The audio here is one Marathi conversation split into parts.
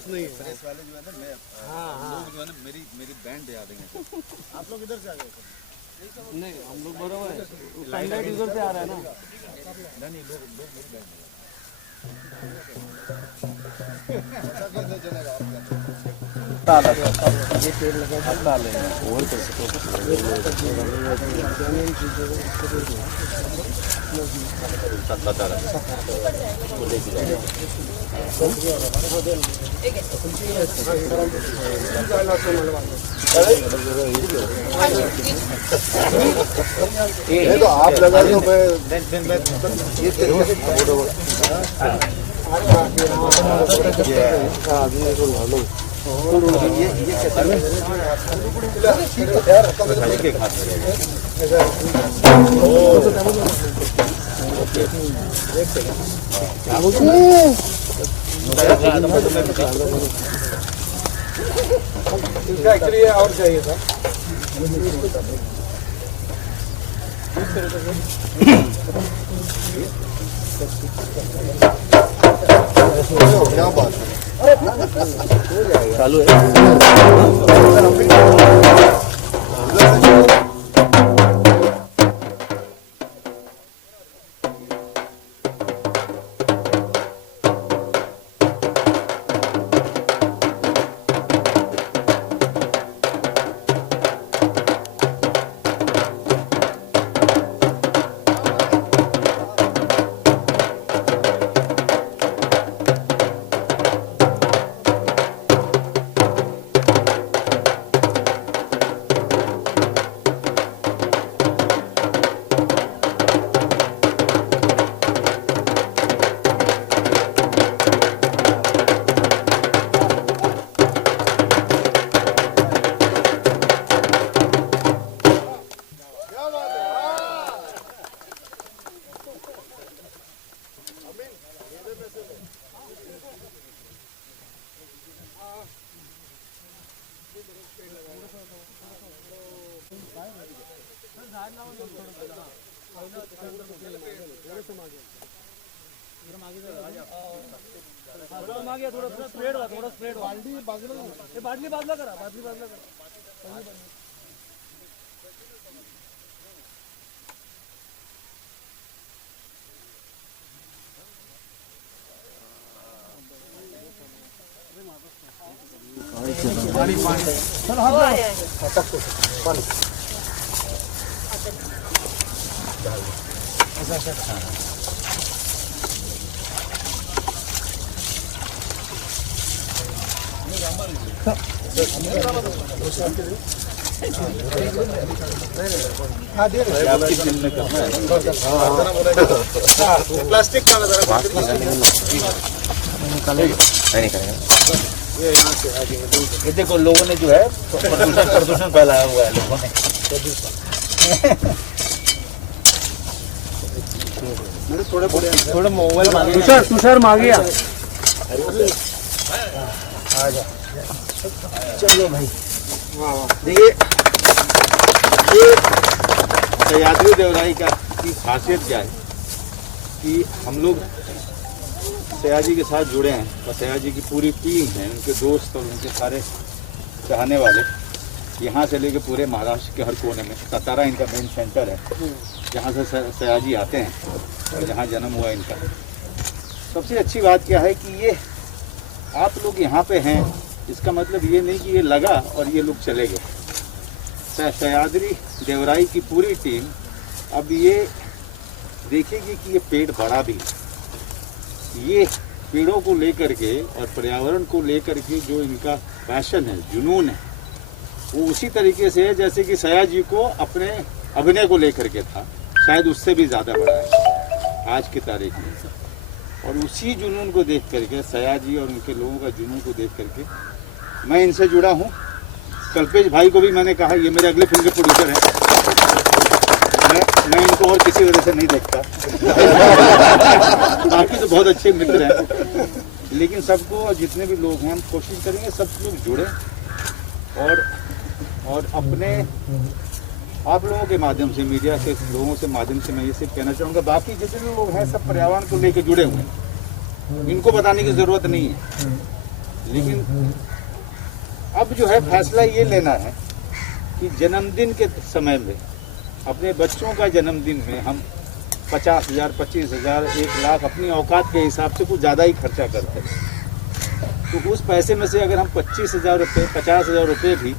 पास नहीं है। प्रेस वाले जो है ना, मैं लोग जो है ना मेरी बैंड बजा देंगे। आप लोग इधर से आ गए? नहीं हम लोग बराबर है, सनलाइट इधर से आ रहा है ना। नहीं लोग मेरी बैंड कैसे चलेगा? ये पेड़ लगा डाल लेंगे और कैसे बता रहा ये तो आप लगा दो, मैं एक्चुअली और चाहिए था। क्या बात है, चालू है। थोड़ा स्प्रेड हुआ, थोड़ा स्प्रेड हुआ। बादली बादला करा, बादली बादला करा। पानी पानी प्लास्टिक का ये देखो लोगों ने जो है प्रदूषण फैलाया हुआ है लोगों ने। थोड़ा मोबाइल मांगे, तुषार मांगे। चलो भाई, देखिए ये सह्याद्री देवराई का की खासियत क्या है कि हम लोग सयाजी के साथ जुड़े हैं और सयाजी की पूरी टीम है, उनके दोस्त और उनके सारे चाहने वाले यहाँ से लेके पूरे महाराष्ट्र के हर कोने में। सतारा इनका मेन सेंटर है, जहाँ से सयाजी आते हैं और जहाँ जन्म हुआ इनका। सबसे अच्छी बात क्या है कि ये आप लोग यहाँ पे हैं, इसका मतलब ये नहीं कि ये लगा और ये लोग चले गए। सह्याद्री देवराई की पूरी टीम अब ये देखेगी कि ये पेड़ बड़ा भी है। ये पेड़ों को लेकर के और पर्यावरण को लेकर के जो इनका पैशन है, जुनून है, वो उसी तरीके से है जैसे कि सयाजी को अपने अभिनय को लेकर के था, शायद उससे भी ज़्यादा बड़ा है आज की तारीख में। और उसी जुनून को देख करके, सयाजी और उनके लोगों का जुनून को देख करके मैं इनसे जुड़ा हूँ। कल्पेश भाई को भी मैंने कहा ये मेरे अगले फिल्म के प्रोड्यूसर हैं। मैं इनको और किसी वजह से नहीं देखता बाकी तो बहुत अच्छे मित्र हैं, लेकिन सबको, जितने भी लोग हैं, हम कोशिश करेंगे सब लोग जुड़े और अपने आप लोगों के माध्यम से, मीडिया के लोगों से माध्यम से मैं ये सिर्फ कहना चाहूँगा, बाकी जितने लोग हैं सब पर्यावरण को लेकर जुड़े हुए हैं, इनको बताने की ज़रूरत नहीं है। लेकिन अब जो है फैसला ये लेना है कि जन्मदिन के समय में, अपने बच्चों का जन्मदिन में हम 50,000, 25,000, 1 लाख अपनी औकात के हिसाब से कुछ ज़्यादा ही खर्चा करते हैं। तो उस पैसे में से अगर हम 25,000 रुपये, 50,000 रुपये भी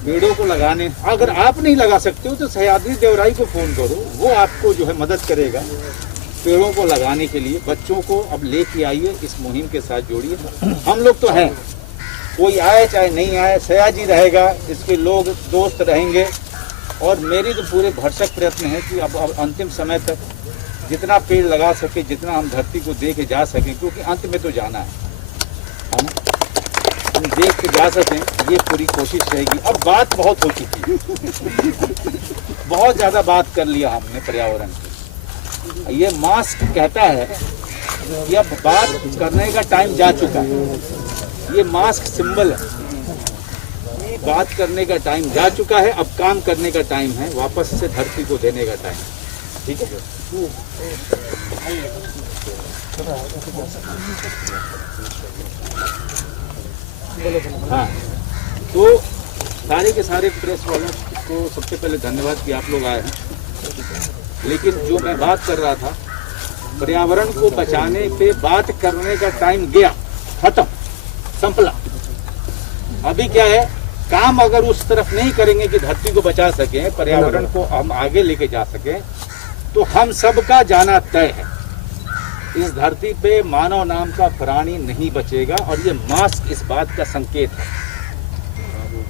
पेड़ों को लगाने, अगर आप नहीं लगा सकते हो तो सह्याद्री देवराई को फ़ोन करो, वो आपको जो है मदद करेगा पेड़ों को लगाने के लिए। बच्चों को अब लेके आइए, इस मुहिम के साथ जोड़िए। हम लोग तो हैं, कोई आए चाहे नहीं आए, सयाजी रहेगा, इसके लोग दोस्त रहेंगे। और मेरी तो पूरे भरसक प्रयत्न है कि अब अंतिम समय तक जितना पेड़ लगा सके, जितना हम धरती को दे के जा सकें, क्योंकि अंत में तो जाना है, हम देख के जा सकें, ये पूरी कोशिश रहेगी। अब बात बहुत हो चुकी है, बहुत ज़्यादा बात कर लिया हमने पर्यावरण की। ये मास्क कहता है कि अब बात करने का टाइम जा चुका है। ये मास्क सिंबल है कि बात करने का टाइम जा चुका है, अब काम करने का टाइम है, वापस से धरती को देने का टाइम। ठीक है, हाँ। तो सारे के सारे प्रेस वालों को सबसे पहले धन्यवाद कि आप लोग आए हैं। लेकिन जो मैं बात कर रहा था, पर्यावरण को बचाने पे बात करने का टाइम गया, खत्म, संपला। अभी क्या है, काम अगर उस तरफ नहीं करेंगे कि धरती को बचा सकें, पर्यावरण को हम आगे लेके जा सकें, तो हम सबका जाना तय है। इस धरती पे मानव नाम का प्राणी नहीं बचेगा, और ये मास्क इस बात का संकेत है।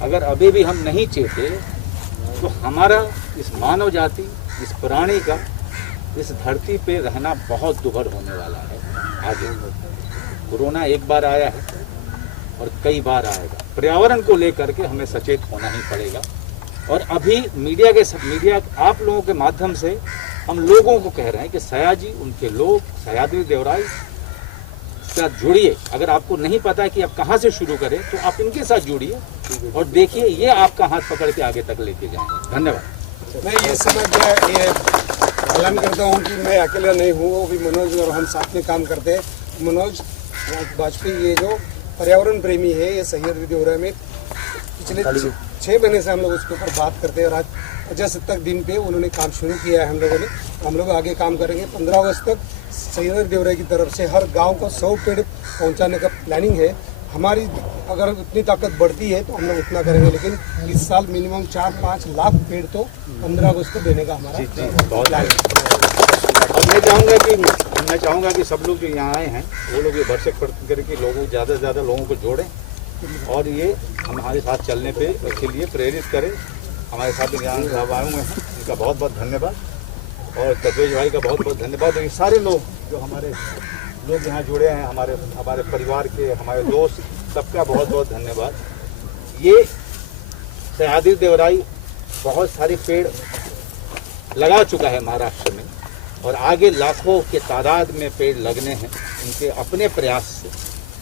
अगर अभी भी हम नहीं चेते तो हमारा, इस मानव जाति, इस प्राणी का इस धरती पे रहना बहुत दुभर होने वाला है आगे। कोरोना एक बार आया है और कई बार आएगा। पर्यावरण को लेकर के हमें सचेत होना ही पड़ेगा। और अभी मीडिया आप लोगों के माध्यम से हम लोगों को कह रहे हैं कि सयाजी, उनके लोग, सह्याद्री देवराई साथ जुड़िए। अगर आपको नहीं पता है कि आप कहाँ से शुरू करें, तो आप इनके साथ जुड़िए और देखिए ये आपका हाथ पकड़ के आगे तक लेके जाएंगे। धन्यवाद। मैं ये समझ गया, ये ऐलान करता हूँ कि मैं अकेला नहीं हूँ, वो भी मनोज और हम साथ में काम करते हैं। मनोज वाजपेयी ये जो पर्यावरण प्रेमी है, ये सह्याद्री देवराई में पिछले 6 महीने से हम लोग उसके ऊपर बात करते हैं। और आज 75 दिन पे उन्होंने काम शुरू किया है हम लोगों ने। हम लोग आगे काम करेंगे। 15 अगस्त तक सह्याद्री देवराई की तरफ से हर गांव को 100 पेड़ पहुंचाने का प्लानिंग है। हमारी अगर उतनी ताकत बढ़ती है तो हम लोग उतना करेंगे, लेकिन इस साल मिनिमम 4-5 लाख पेड़ तो 15 अगस्त को देने का हमारा प्लान है। और मैं चाहूँगा कि सब लोग जो यहाँ आए हैं, वो लोग ये भरसक करके लोगों, ज़्यादा से ज़्यादा लोगों को जोड़ें और ये हमारे साथ चलने पे के लिए प्रेरित करें। हमारे साथ ज्ञान साहब आए हुए हैं, इनका बहुत बहुत धन्यवाद। और तजवेज भाई का बहुत बहुत धन्यवाद। और ये सारे लोग जो हमारे लोग यहाँ जुड़े हैं, हमारे परिवार के, हमारे दोस्त, सबका बहुत बहुत धन्यवाद। ये सह्याद्री देवराई बहुत सारे पेड़ लगा चुका है महाराष्ट्र में, और आगे लाखों के तादाद में पेड़ लगने हैं उनके अपने प्रयास से।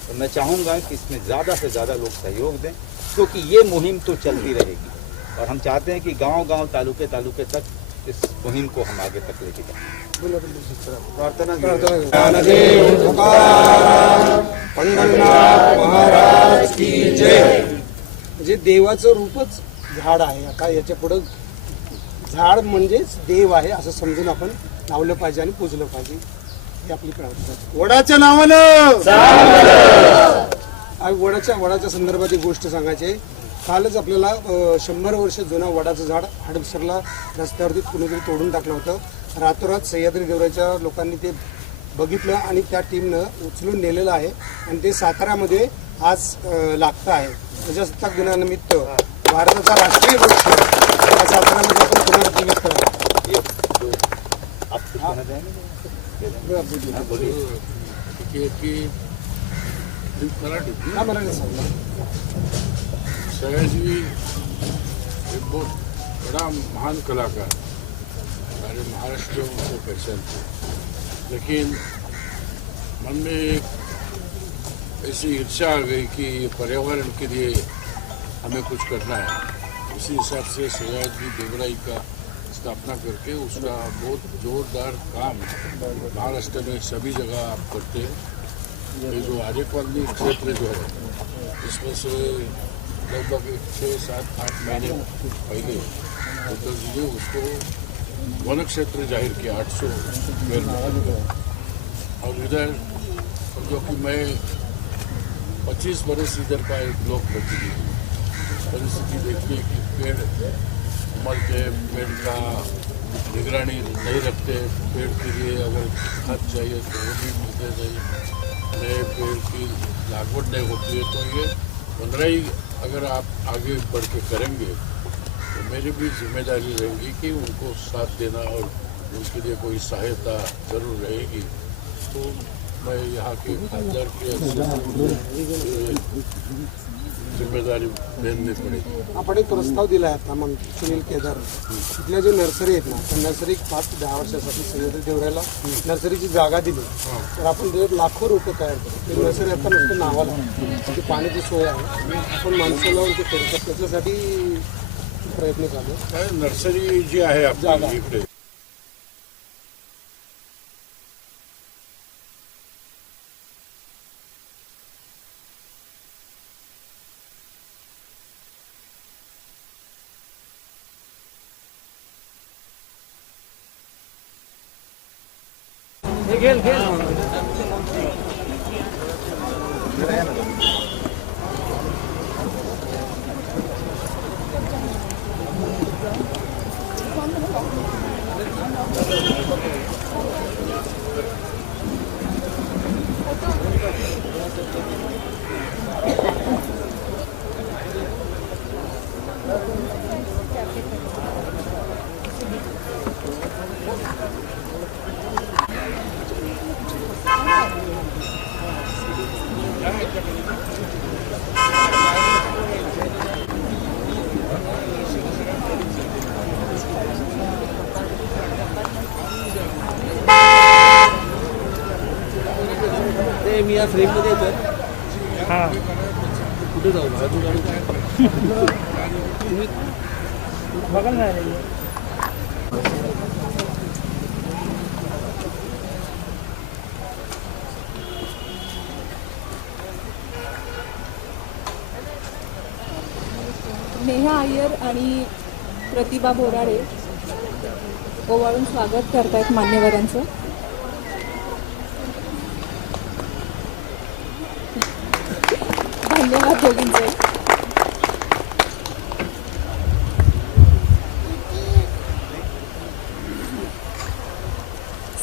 तो मैं चाहूँगा कि इसमें ज़्यादा से ज़्यादा लोग सहयोग दें, क्योंकि ये मुहिम तो चलती रहेगी। और हम चाहते हैं कि गांव-गांव, तालुके तक इस मुहिम को हम आगे तक लेके जाएं। पंढरनाथ महाराज की जय। म्हणजे देवाचं रूपच झाड आहे। आता याच्या पुढे झाड म्हणजेच देव आहे असं समजून आपण लावलं पाहिजे आणि पूजलं पाहिजे, ही आपली प्रार्थना। वडाच्या नावानं वडाच्या संदर्भात एक गोष्ट सांगायची आहे। कालच आपल्याला 100 वर्ष जुना वडाचं झाड हडपसरला रस्त्यावरती कुणीतरी तोडून टाकलं होतं। रातोरात सह्याद्री देवराईच्या लोकांनी ते बघितलं आणि त्या टीमनं उचलून नेलेलं आहे आणि ते साताऱ्यामध्ये आज लागतं आहे। प्रजासत्ताक दिनानिमित्त भारताचा राष्ट्रीय वृक्ष साताऱ्यामध्ये आपण पुनरुज्जीवित करावा। सयाजी एक बहुत बड़ा महान कलाकार, सारे महाराष्ट्र में उनको पहचान थे, लेकिन मन में एक ऐसी ईर्ष्या आ गई कि पर्यावरण के लिए हमें कुछ करना है। इसी हिसाब से सयाजी देवराई का स्थापना करके उसका बहुत जोरदार काम महाराष्ट्र में सभी जगह आप करते हैं। ये जो आर्य कॉलोनी क्षेत्र जो है इसमें से लगभग 6, 7, 8 महीने पहले उत्तर जी ने उसको वन क्षेत्र जाहिर किया 800 स्क्वायर मीटर। और इधर जो कि मैं 25 बरस इधर का एक लोक प्रतिनिधि, परिस्थिति देखिए कि पेड़ उमर के पेड़ का निगरानी नहीं रखते, पेड़ के लिए अगर खाद चाहिए तो वो भी मिलते नहीं, नए पेड़ की लागवड नहीं होती है। तो ये 15 ही अगर आप आगे बढ़ के करेंगे तो मेरी भी जिम्मेदारी रहेगी कि उनको साथ देना और उनके लिए कोई सहायता जरूर रहेगी। तो मैं यहाँ के खासदार की जिम्मेदारी देनी पडेगी। आपण एक प्रस्ताव दिला आहे मग सुनील केदार, तिथल्या जे नर्सरी आहेत ना त्या नर्सरी 5 ते 10 वर्षासाठी सह्याद्री देवऱ्याला नर्सरीची जागा दिली तर आपण त्याच्यात लाखो रोपं तयार करू। ते नर्सरी आता नुसतं नावाला तिथे पाण्याची सोय आहे, आपण माणसं लावून ते करू शकतो, त्याच्यासाठी प्रयत्न चालू आहे। काय नर्सरी जी आहे आपली इकडे मी या फ्रेममध्ये येतोय कुठे जाऊ तुम्ही बघा ना नेहा अय्यर आणि प्रतिभा बोराडे ओवाळून स्वागत करतायत मान्यवरांचं। धन्यवाद दोघींचे।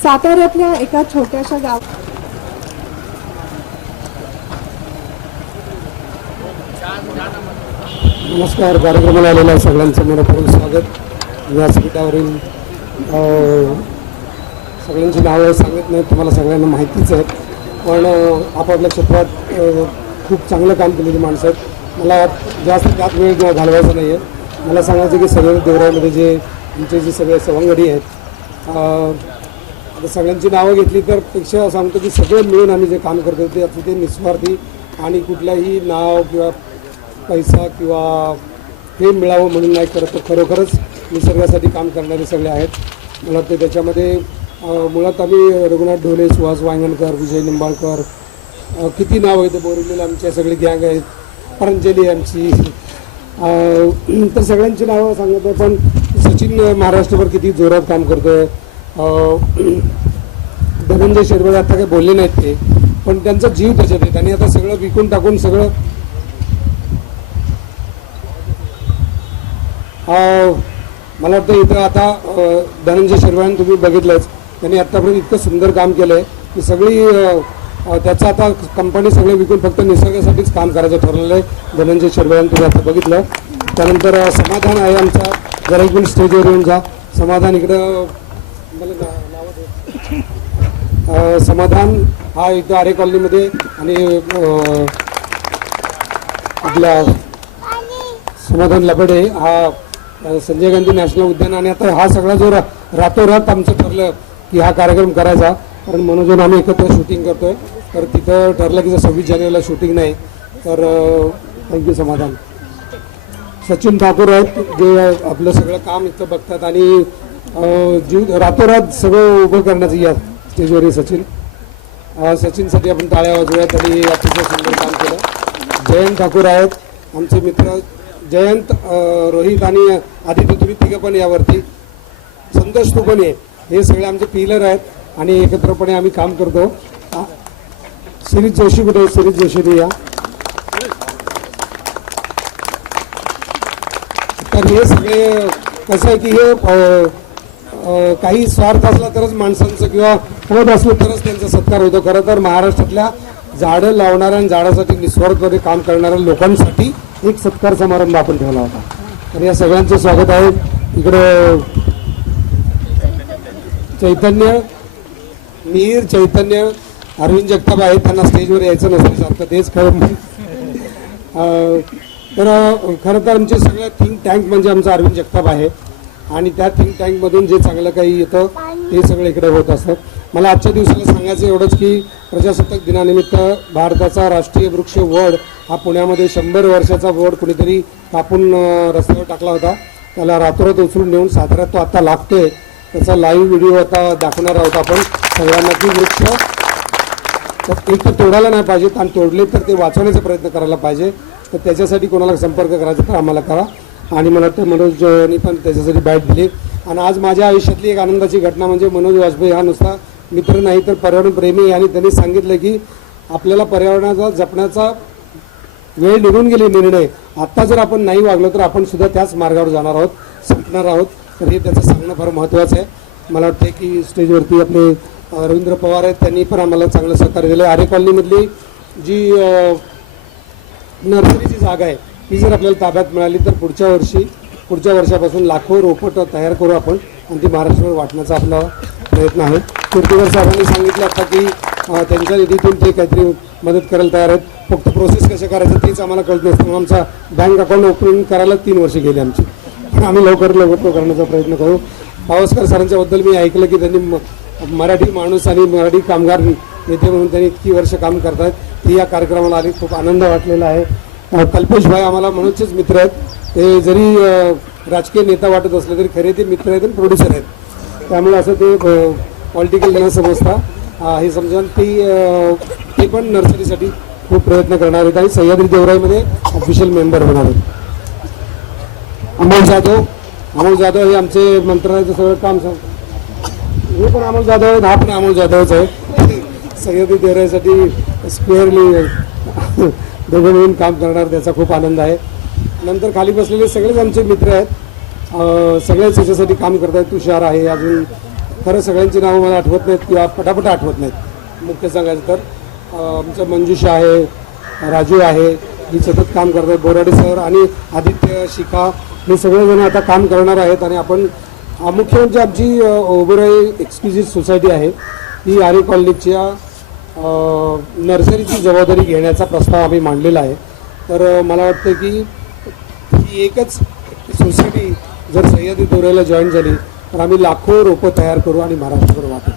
साताऱ्यातल्या एका छोट्याशा नमस्कार, कार्यक्रमाला आलेल्या सगळ्यांचं मनपूर्वक स्वागत। व्यासपीठावरील सगळ्यांची नावं सांगत नाही, तुम्हाला सगळ्यांना माहितीच आहे, पण आपापल्या क्षेत्रात खूप चांगलं काम केलेली माणसं आहेत। मला जास्त त्यात वेळ घालवायचा नाही आहे, मला सांगायचं की सगळ्या देवरामध्ये जे आमचे जे सगळे सवंगडी आहेत, आता सगळ्यांची नावं घेतली तर पेक्षा सांगतो की सगळे मिळून आम्ही जे काम करतो ते अतिशय निस्वार्थी आणि कुठल्याही नाव किंवा पैसा किंवा फेम मिळावं म्हणून नाही करत, तर खरोखरच निसर्गासाठी काम करणारे सगळे आहेत। मला वाटतं त्याच्यामध्ये मुळात आम्ही रघुनाथ ढोले, सुहास वांगणकर, विजय निंबाळकर, किती नाव आहेत, बोरिवलीला आमच्या सगळी गँग आहेत, पतंजली आमची, तर सगळ्यांची नावं सांगत आहे। पण सचिन महाराष्ट्रभर किती जोरात काम करतोय, धनंजय शिरवळे आता काही बोलले नाहीत ते, पण त्यांचा जीव त्याच्यात आहे, त्यांनी आता सगळं विकून टाकून सगळं मला वाटतं इथं आता धनंजय शिरवळे तुम्ही बघितलंच, त्यांनी आत्तापर्यंत इतकं सुंदर काम केलं आहे की सगळी त्याचं आता कंपनी सगळे विकून फक्त निसर्गासाठीच काम करायचं ठरलेलं आहे धनंजय शिरवळे, तुम्ही आता बघितलं। त्यानंतर समाधान आहे आमचा, जरा इकडून स्टेजवर येऊन जा, समाधान इकडं समाधान हा इथं आरे कॉलनीमध्ये आणि आपला समाधान लबडे हा संजय गांधी नॅशनल उद्यान, आणि आता हा सगळा जो रातोरात आमचं ठरलं की हा कार्यक्रम करायचा, कारण मनोजन आम्ही एकत्र शूटिंग करतोय, तर तिथं ठरलं की जर 26 जानेवारीला शूटिंग नाही तर थँक्यू समाधान। सचिन ठाकूर आहेत जे आपलं सगळं काम इथं बघतात आणि जीव रातोरात सगळं उभं करण्याचं या स्टेजवर सचिन। सचिनसाठी आपण टाळ्या वाजवूया, त्यांनी अतिशय सुंदर काम केलं. जयंत ठाकूर आहेत आमचे मित्र, जयंत, रोहित आणि आदित्य, तुम्ही तिघं पण यावरती, संतोष तू पण ये, हे सगळे आमचे पिलर आहेत आणि एकत्रपणे आम्ही काम करतो. शिरीष जोशी कुठे? शिरीष जोशी या. तर हे सगळे कसं आहे की हे काही स्वार्थ असला तरच माणसांचं किंवा पद असलं तरच त्यांचा सत्कार होतो. खरं तर महाराष्ट्रातल्या झाडं लावणाऱ्या आणि झाडासाठी निस्वार्थपणे काम करणाऱ्या लोकांसाठी एक सत्कार समारंभ आपण ठेवला होता. तर या सगळ्यांचं स्वागत आहे. इकडं चैतन्य, मिहीर, चैतन्य, अरविंद जगताप आहेत, त्यांना स्टेजवर यायचं नसतं सारखं, तेच खरं. तर खरं तर आमचे सगळं थिंक टँक म्हणजे आमचा अरविंद जगताप आहे आणि त्या थिंक टँकमधून जे चांगलं काही येतं ते सगळं इकडे होत असतं. मला आजच्या दिवसाला सांगायचं एवढंच की प्रजासत्ताक दिनानिमित्त भारताचा राष्ट्रीय वृक्ष वड हा पुण्यामध्ये 100 वर्षाचा वड कुणीतरी कापून रस्त्यावर टाकला होता. त्याला रातोरात उचलून नेऊन साताऱ्यात तो आता लागतोय. त्याचा लाईव्ह व्हिडिओ आता दाखवणार आहोत आपण सगळ्यांना की वृक्ष एक तर तोडायला नाही पाहिजे आणि तोडले तर ते वाचवण्याचा प्रयत्न करायला पाहिजे. तर त्याच्यासाठी कोणाला संपर्क करायचा तर आम्हाला करा. आणि मला वाटतं मनोजनी पण त्याच्यासाठी बॅट दिली. आणि आज माझ्या आयुष्यातली एक आनंदाची घटना म्हणजे मनोज वाजपेयी हा नुसता मित्र नाही तर पर्यावरणप्रेमी, आणि त्यांनी सांगितलं की आपल्याला पर्यावरणाचा जपण्याचा वेळ निघून गेली निर्णय, आत्ता जर आपण नाही वागलो तर आपण सुद्धा त्याच मार्गावर जाणार आहोत, संपणार आहोत. तर हे त्याचं सांगणं फार महत्त्वाचं आहे. मला वाटतं की स्टेजवरती आपले रवींद्र पवार आहेत, त्यांनी पण आम्हाला चांगलं सहकार्य दिलं. आरे कॉलनीमधली जी नर्सरीची जागा आहे ती जर आपल्याला ताब्यात मिळाली तर पुढच्या वर्षापासून लाखो रोपं तयार करू आपण आणि ती महाराष्ट्रावर वाटण्याचा आपला प्रयत्न आहे. कीर्तिकर साहेबांनी सांगितलं आता की त्यांच्या निधीतून ते काहीतरी मदत करायला तयार आहेत. फक्त प्रोसेस कशा करायचं तेच आम्हाला कळत नसतं, म्हणून आमचा बँक अकाउंट ओपनिंग करायला 3 वर्ष गेली आमची, पण आम्ही लवकर तो करण्याचा प्रयत्न करू. पावसकर सरांच्याबद्दल मी ऐकलं की त्यांनी मराठी माणूस आणि मराठी कामगार नेते म्हणून त्यांनी इतकी वर्ष काम करतात. ती या कार्यक्रमाला आली, खूप आनंद वाटलेला आहे. कल्पेश भाई आम्हाला मनोजचेच मित्र आहेत. ते जरी राजकीय नेता वाटत असले तरी खरे ते मित्र आहेत आणि प्रोड्युसर आहेत, त्यामुळे असं ते पॉलिटिकल न समजता हे समजा ते पण नर्सरीसाठी खूप प्रयत्न करणार आहेत आणि सह्याद्री देवराईमध्ये ऑफिशियल मेंबर होणार आहेत. अमोल जाधव हे आमचे मंत्रालयाचं सगळं काम हे पण अमोल जाधव आहेत, हा पण अमोल जाधवच आहे. सह्याद्री देवराईसाठी स्क्वेअरली दोघं मिळून काम करणार, त्याचा खूप आनंद आहे. नंतर खाली बसलेले सगळेच आमचे मित्र आहेत, सगळेच याच्यासाठी काम करत आहेत. तुषार आहे, अजून खरं सगळ्यांची नावं मला आठवत नाहीत किंवा पटापट आठवत नाहीत. मुख्य सांगायचं तर आमचं मंजुषा आहे, राजू आहे, ही सतत काम करत आहेत. बोराडे सर आणि आदित्य, शिखा हे सगळेजण आता काम करणार आहेत. आणि आपण मुख्य म्हणजे आमची ओबेरॉय एक्सक्लुझिव्ह सोसायटी आहे, ही आरे कॉलनीच्या नर्सरीची जबाबदारी घेण्याचा प्रस्ताव आम्ही मांडलेला आहे. तर मला वाटतं की ही एकच सोसायटी जर सह्याद्री देवराईला जॉईन झाली तर आम्ही लाखो रोपं तयार करू आणि महाराष्ट्रभर वाटू.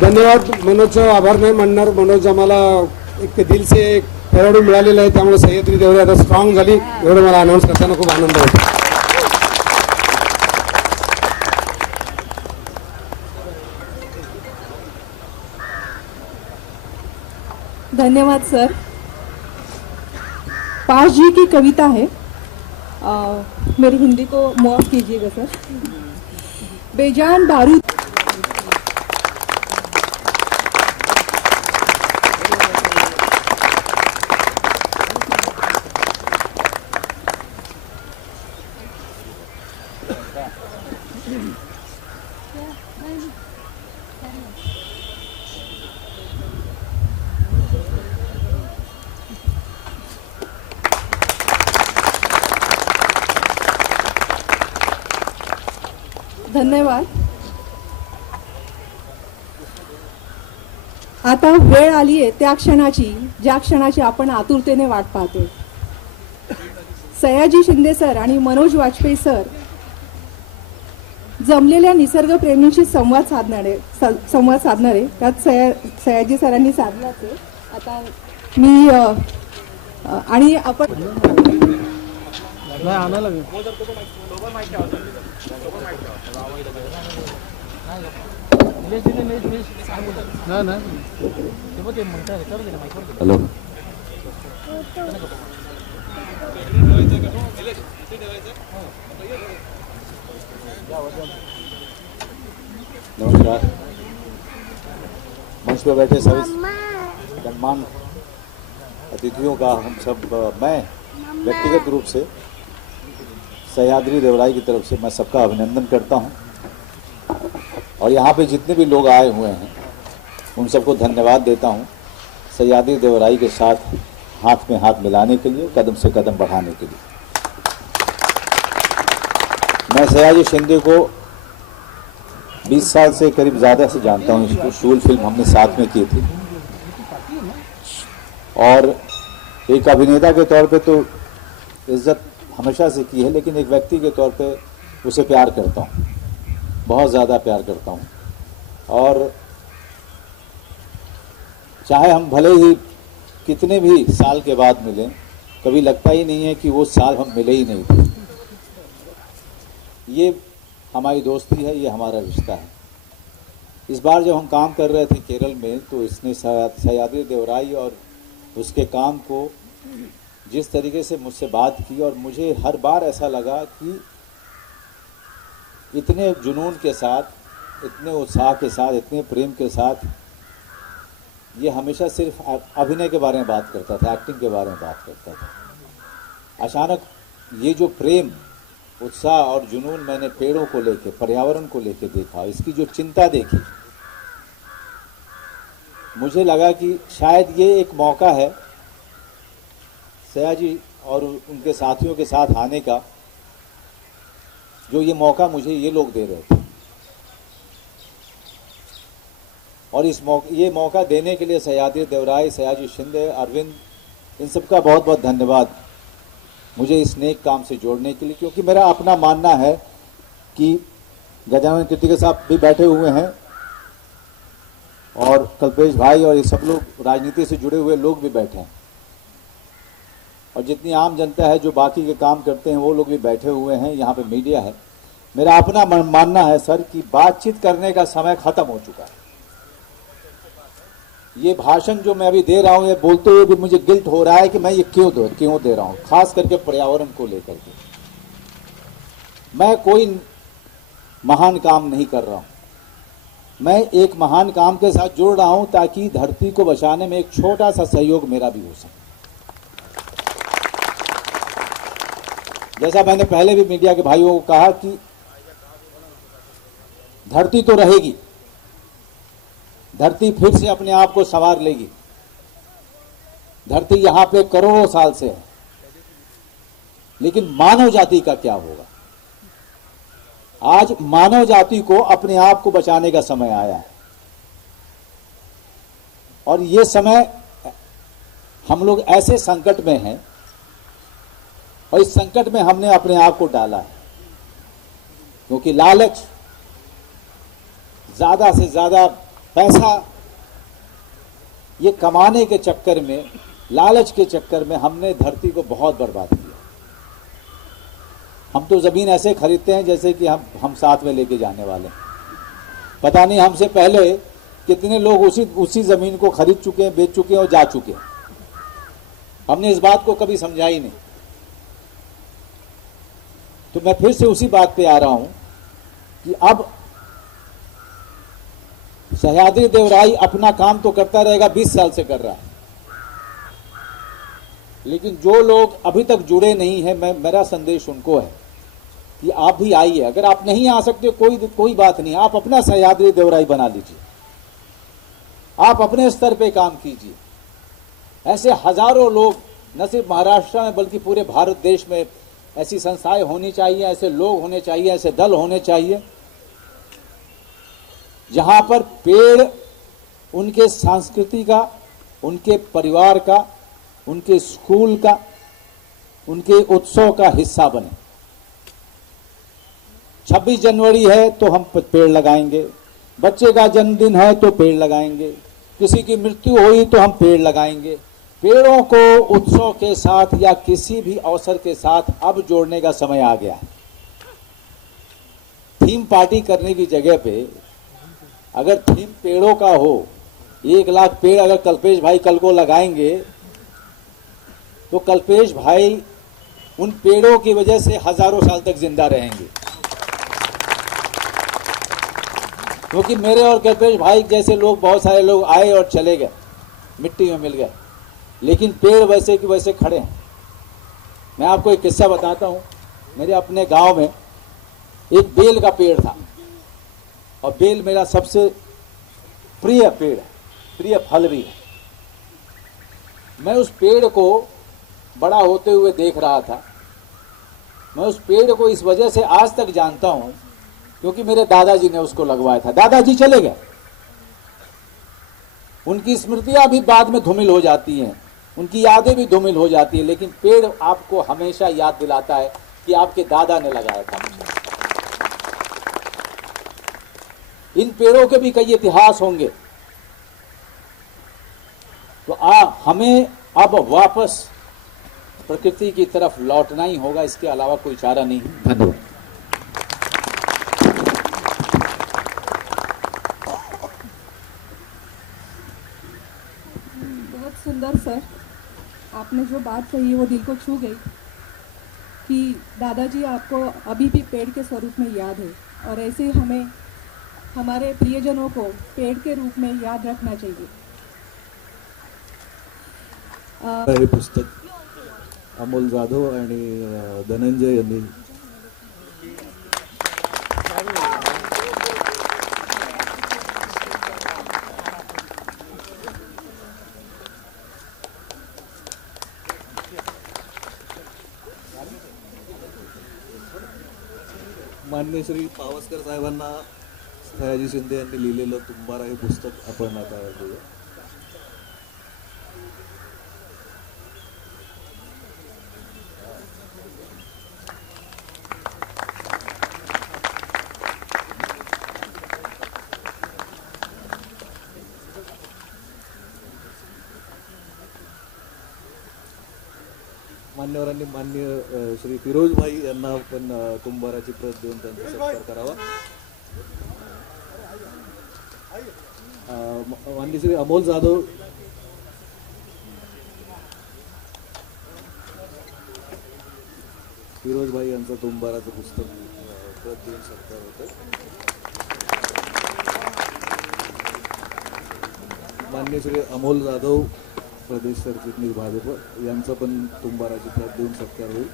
धन्यवाद. मनोजचं आभार नाही मानणार. मनोज आम्हाला एक दिलसे एक खेळाडू मिळालेला आहे, त्यामुळे सह्याद्री देवराई आता स्ट्रॉंग झाली, एवढं मला अनाऊन्स करताना खूप आनंद होतो. धन्यवाद सर. 5 जी की कविता है, मेरी हिंदी को माफ कीजिएगा सर. बेजान बारूद धन्यवाद. आता वेळ आली आहे त्या क्षणाची, ज्या क्षणाची आपण आतुरतेने वाट पाहतोय. सयाजी शिंदे सर आणि मनोज वाजपेयी सर जमलेल्या निसर्गप्रेमींशी संवाद साधणारे त्यात सयाजी सरांनी साधलाच आहे. आता मी आणि आपण हेलो नमस्कार। मंच पर बैठे सभी गणमान्य अतिथियों का हम सब मैं व्यक्तिगत रूप से सह्याद्री देवराई की तरफ से मैं सबका अभिनंदन करता हूं और यहाँ पे जितने भी लोग आए हुए हैं उन सबको धन्यवाद देता हूं सह्याद्री देवराई के साथ हाथ में हाथ मिलाने के लिए, कदम से कदम बढ़ाने के लिए। मैं सयाजी शिंदे को 20 साल से करीब ज़्यादा से जानता हूँ। इसको शूल फिल्म हमने साथ में की थी और एक अभिनेता के तौर पे तो इज्जत हमेशा से की है, लेकिन एक व्यक्ति के तौर पे उसे प्यार करता हूँ, बहुत ज़्यादा प्यार करता हूँ। और चाहे हम भले ही कितने भी साल के बाद मिलें, कभी लगता ही नहीं है कि वो साल हम मिले ही नहीं थे। ये हमारी दोस्ती है, ये हमारा रिश्ता है। इस बार जब हम काम कर रहे थे केरल में तो इसने सह्याद्री देवराई और उसके काम को जिस तरीके से मुझसे बात की और मुझे हर बार ऐसा लगा कि इतने जुनून के साथ, इतने उत्साह के साथ, इतने प्रेम के साथ ये हमेशा सिर्फ अभिनय के बारे में बात करता था, एक्टिंग के बारे में बात करता था। अचानक ये जो प्रेम, उत्साह और जुनून मैंने पेड़ों को लेके, पर्यावरण को लेके देखा, इसकी जो चिंता देखी, मुझे लगा कि शायद ये एक मौका है सयाजी और उनके साथियों के साथ आने का, जो ये मौका मुझे ये लोग दे रहे थे। और ये मौका देने के लिए सह्याद्री देवराई, सयाजी शिंदे, अरविंद, इन सबका बहुत बहुत धन्यवाद मुझे इस नेक काम से जोड़ने के लिए। क्योंकि मेरा अपना मानना है कि गजानन कीर्तिकर साहब भी बैठे हुए हैं और कल्पेश भाई और ये सब लोग राजनीति से जुड़े हुए लोग भी बैठे हैं और जितनी आम जनता है जो बाकी के काम करते हैं वो लोग भी बैठे हुए हैं, यहाँ पे मीडिया है। मेरा अपना मानना है सर कि बातचीत करने का समय खत्म हो चुका है। ये भाषण जो मैं अभी दे रहा हूँ, ये बोलते हुए भी मुझे गिल्ट हो रहा है कि मैं ये क्यों दे रहा हूँ, खास करके पर्यावरण को लेकर के। मैं कोई महान काम नहीं कर रहा हूँ, मैं एक महान काम के साथ जुड़ रहा हूँ ताकि धरती को बचाने में एक छोटा सा सहयोग मेरा भी हो सके। जैसा मैंने पहले भी मीडिया के भाइयों को कहा कि धरती तो रहेगी, धरती फिर से अपने आप को संवार लेगी। धरती यहां पे करोड़ों साल से है, लेकिन मानव जाति का क्या होगा? आज मानव जाति को अपने आप को बचाने का समय आया है और ये समय हम लोग ऐसे संकट में हैं और इस संकट में हमने अपने आप को डाला है, क्योंकि लालच, ज्यादा से ज्यादा पैसा ये कमाने के चक्कर में, लालच के चक्कर में हमने धरती को बहुत बर्बाद किया। हम तो जमीन ऐसे खरीदते हैं जैसे कि हम साथ में लेके जाने वाले हैं। पता नहीं हमसे पहले कितने लोग उसी जमीन को खरीद चुके हैं, बेच चुके हैं और जा चुके हैं। हमने इस बात को कभी समझा ही नहीं। तो मैं फिर से उसी बात पे आ रहा हूं कि अब सह्याद्री देवराई अपना काम तो करता रहेगा, 20 साल से कर रहा है, लेकिन जो लोग अभी तक जुड़े नहीं है, मेरा संदेश उनको है कि आप भी आइए। अगर आप नहीं आ सकते कोई बात नहीं, आप अपना सह्याद्री देवराई बना लीजिए, आप अपने स्तर पे काम कीजिए। ऐसे हजारों लोग न सिर्फ महाराष्ट्र में बल्कि पूरे भारत देश में ऐसी संस्थाएं होनी चाहिए, ऐसे लोग होने चाहिए, ऐसे दल होने चाहिए जहां पर पेड़ उनके संस्कृति का, उनके परिवार का, उनके स्कूल का, उनके उत्सव का हिस्सा बने। 26 जनवरी है तो हम पेड़ लगाएंगे, बच्चे का जन्मदिन है तो पेड़ लगाएंगे, किसी की मृत्यु हुई तो हम पेड़ लगाएंगे। पेड़ों को उत्सव के साथ या किसी भी अवसर के साथ अब जोड़ने का समय आ गया है। थीम पार्टी करने की जगह पे अगर थीम पेड़ों का हो, 1 लाख पेड़ अगर कल्पेश भाई कल को लगाएंगे तो कल्पेश भाई उन पेड़ों की वजह से हजारों साल तक जिंदा रहेंगे। क्योंकि मेरे और कल्पेश भाई जैसे लोग, बहुत सारे लोग आए और चले गए, मिट्टी में मिल गए, लेकिन पेड़ वैसे कि वैसे खड़े हैं। मैं आपको एक किस्सा बताता हूं। मेरे अपने गांव में एक बेल का पेड़ था, और बेल मेरा सबसे प्रिय पेड़ है, प्रिय फल भी है। मैं उस पेड़ को बड़ा होते हुए देख रहा था। मैं उस पेड़ को इस वजह से आज तक जानता हूं क्योंकि मेरे दादाजी ने उसको लगवाया था। दादाजी चले गए, उनकी स्मृतियां भी बाद में धूमिल हो जाती हैं, उनकी यादें भी धूमिल हो जाती है, लेकिन पेड़ आपको हमेशा याद दिलाता है कि आपके दादा ने लगाया था मुझे। इन पेड़ों के भी कई इतिहास होंगे। तो हमें अब वापस प्रकृति की तरफ लौटना ही होगा, इसके अलावा कोई चारा नहीं। धन्यवाद। बहुत सुंदर सर, आपने जो बात कही है वो दिल को छू गई कि दादाजी आपको अभी भी पेड़ के स्वरूप में याद है, और ऐसे ही हमें हमारे प्रियजनों को पेड़ के रूप में याद रखना चाहिए। हे पुस्तक अमोल जाधव आणि धनंजय यांनी मान्य श्री पावसकर साहेबांना सयाजी शिंदे यांनी लिहिलेलं तुंबारा हे पुस्तक आपण आता बघूया. मान्यवरांनी मान्य श्री फिरोज भाई यांना पण तुंबाराची प्रत देऊन त्यांचा सत्कार करावा. मान्य श्री अमोल जाधव फिरोज भाई यांचं तुंबाराचं पुस्तक प्रत देऊन सत्कार होतं. मान्य श्री अमोल जाधव प्रदेश सरचिटणीस भाजप यांचा पण तुंबाराची प्रत देऊन सत्कार होईल.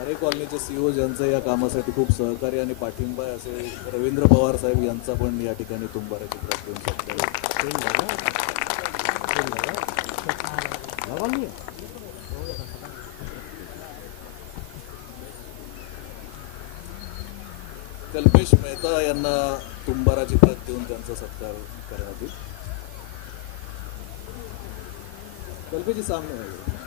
आरे कॉलनीचे सीओ ज्यांचं या कामासाठी खूप सहकार्य आणि पाठिंबा आहे असे रवींद्र पवार साहेब यांचा पण या ठिकाणी तुंबाराची प्रत देऊन सत्कार होईल. कल्पेश मेहता यांना तुंबाराची प्रत देऊन त्यांचा सत्कार करण्यात येईल. कल्पेशजी सामने आहे.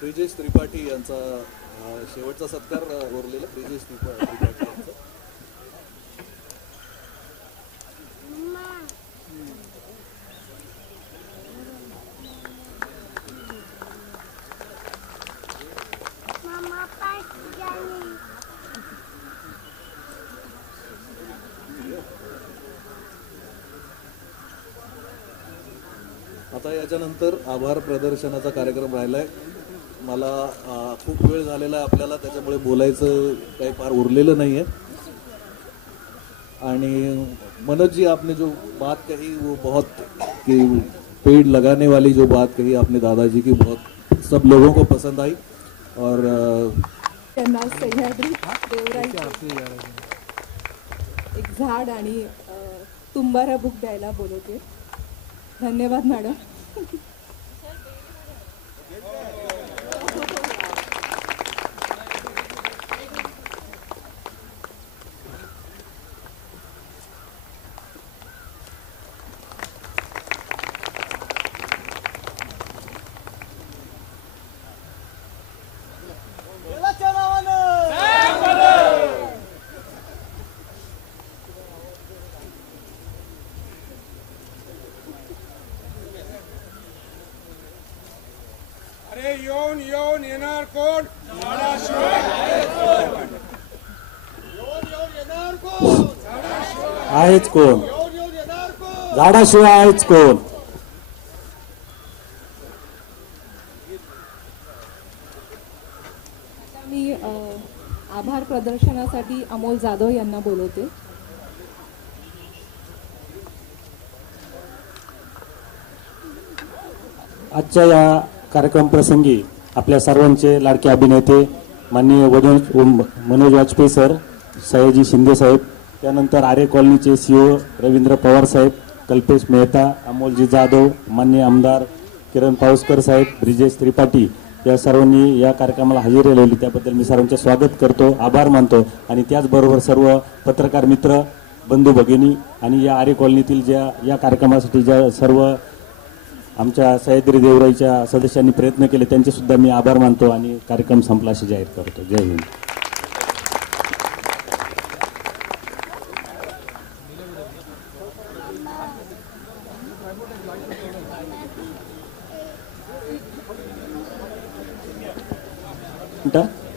ब्रिजेश त्रिपाठी यांचा शेवटचा सत्कार उरलेला. ब्रिजेश त्रिपाठी यांचा आता याच्यानंतर आभार प्रदर्शनाचा कार्यक्रम राहिलाय. मला खूप वेळ झालेला आहे आपल्याला, त्याच्यामुळे बोलायचं काही फार उरलेलं नाही आहे. आणि मनोज जी आपने जो बात कही वो बहुत कि पेड़ लगाने वाली जो बात कही आपने दादाजी की, बहुत सब लोगों को पसंद आई. और त्यांना सह्याद्री देवराईचे एक झाड आणि तुंबारा बुक द्यायला बोलवते. धन्यवाद मॅडम. अरे येऊन येऊन येणार कोण? आहेच कोण? झाडाशिवाय आहेच कोण? मी आभार प्रदर्शनासाठी अमोल जाधव यांना बोलवते. आजच्या या कार्यक्रम प्रसंगी आपल्या सर्वांचे लाडके अभिनेते माननीय मनोज वाजपेयी सर, सयाजी शिंदे साहेब, त्यानंतर आरे कॉलनीचे सीओ रवींद्र पवार साहेब, कल्पेश मेहता, अमोलजी जाधव, माननीय आमदार किरण पाऊसकर साहेब, ब्रिजेश त्रिपाठी या सर्वांनी या कार्यक्रमाला हजेरी लावली त्याबद्दल मी सर्वांचे स्वागत करतो, आभार मानतो. आणि त्याचबरोबर सर्व पत्रकार मित्र, बंधू भगिनी आणि या आरे कॉलनीतील ज्या या कार्यक्रमासाठी ज्या सर्व आमच्या सह्याद्री देवराईच्या सदस्यांनी प्रयत्न केले त्यांचे सुद्धा मी आभार मानतो आणि कार्यक्रम संपला असे जाहीर करतो. जय हिंद.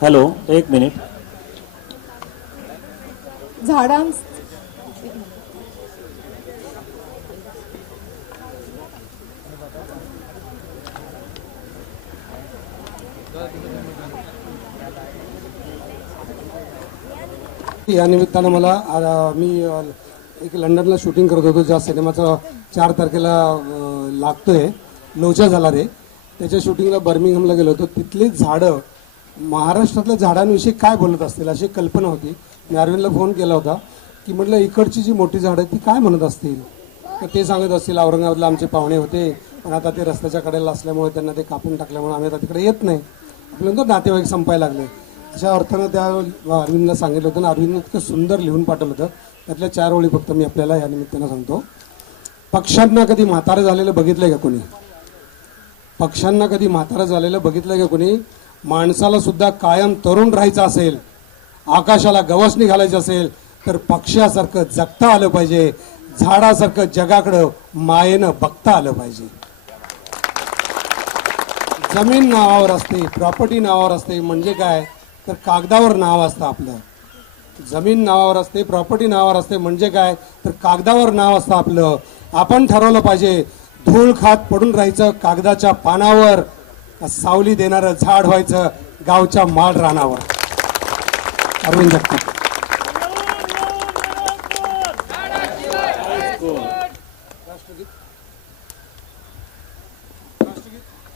हॅलो, एक मिनिट. झाडांस या निमित्तानं मला मी एक लंडनला शूटिंग करत होतो ज्या सिनेमाचा 4 तारखेला लागतोय, लोचा झाला रे, त्याच्या शूटिंगला बर्मिंगहमला गेलो होतो. तिथली झाडं महाराष्ट्रातल्या झाडांविषयी काय बोलत असतील अशी कल्पना होती. मी अरविंदला फोन केला होता की म्हटलं इकडची जी मोठी झाडं ती काय म्हणत असतील. तर ते सांगत असतील औरंगाबादला आमचे पाहुणे होते पण आता ते रस्त्याच्या कडेला असल्यामुळे त्यांना ते कापून टाकल्यामुळे आम्ही आता तिकडे येत नाही. आपल्यानंतर नातेवाईक संपायला लागले. अशा अर्थानं त्या अरविंदला सांगितलं होतं आणि अरविंदनं इतकं सुंदर लिहून पाठवलं होतं. त्यातल्या 4 ओळी फक्त मी आपल्याला या निमित्तानं सांगतो. पक्ष्यांना कधी म्हातारं झालेलं बघितलंय का कोणी? पक्ष्यांना कधी म्हातारं झालेलं बघितलंय का कोणी? माणसाला सुद्धा कायम तरुण राहायचं असेल, आकाशाला गवसणी घालायची असेल तर पक्ष्यासारखं जगता आलं पाहिजे, झाडासारखं जगाकडं मायेनं बघता आलं पाहिजे. जमीन नावावर असते, प्रॉपर्टी नावावर असते, म्हणजे काय तर कागदावर नाव असतं आपलं. जमीन नावावर असते, प्रॉपर्टी नावावर असते, म्हणजे काय तर कागदावर नाव असतं आपलं. आपण ठरवलं पाहिजे धूळ खात पडून राहायचं कागदाच्या पानावर, सावली देणारं झाड व्हायचं गावच्या माळ रानावर. अरविंद जगताप.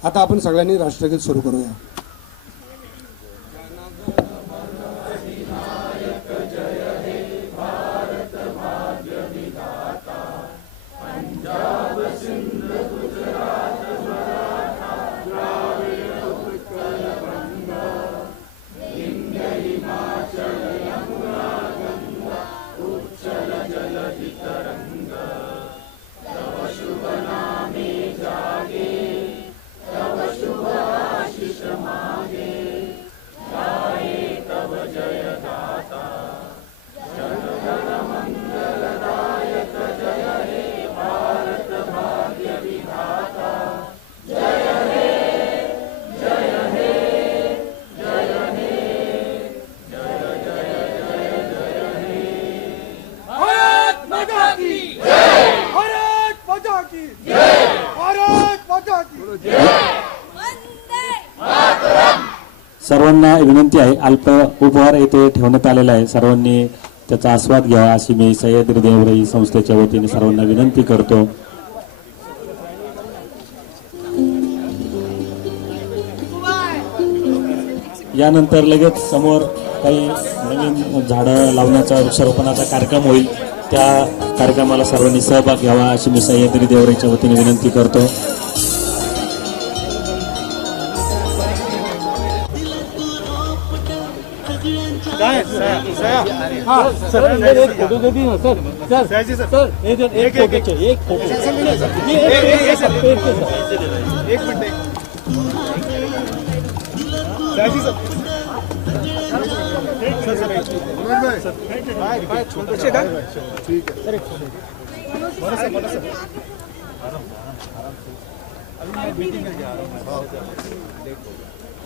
आता आपण सगळ्यांनी राष्ट्रगीत सुरू करूया. सर्वांना विनंती आहे, अल्प उपहार येथे ठेवण्यात आलेला आहे, सर्वांनी त्याचा आस्वाद घ्यावा अशी मी सह्याद्री देवराई संस्थेच्या वतीने सर्वांना विनंती करतो. यानंतर लगेच समोर काही नवीन झाडं लावण्याचा वृक्षारोपणाचा कार्यक्रम होईल. त्या कार्यक्रमाला सर्वांनी सहभाग घ्यावा अशी मी सह्याद्री देवराईच्या वतीने विनंती करतो. एक फोटो दे दी ना सर. सर एक फोटो चाहिए. एक फोटो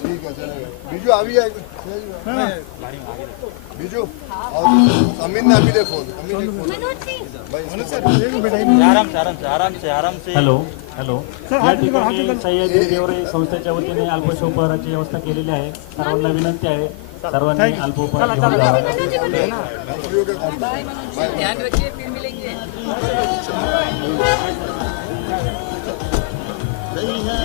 ठीक है चलेगा. बीजू अभी आएगा. बीजू और अमीन ने अभी दे फोन. अमीन ने फोन. आराम से हॅलो या ठिकाणी सह्याद्री देवराई संस्थेच्या वतीने अल्पोपहाराची व्यवस्था केलेली आहे. सर्वांना विनंती आहे सर्वांनी अल्पोपहार घेऊन जावा. ध्यान रखिए, फिर मिलेंगे. नहीं है.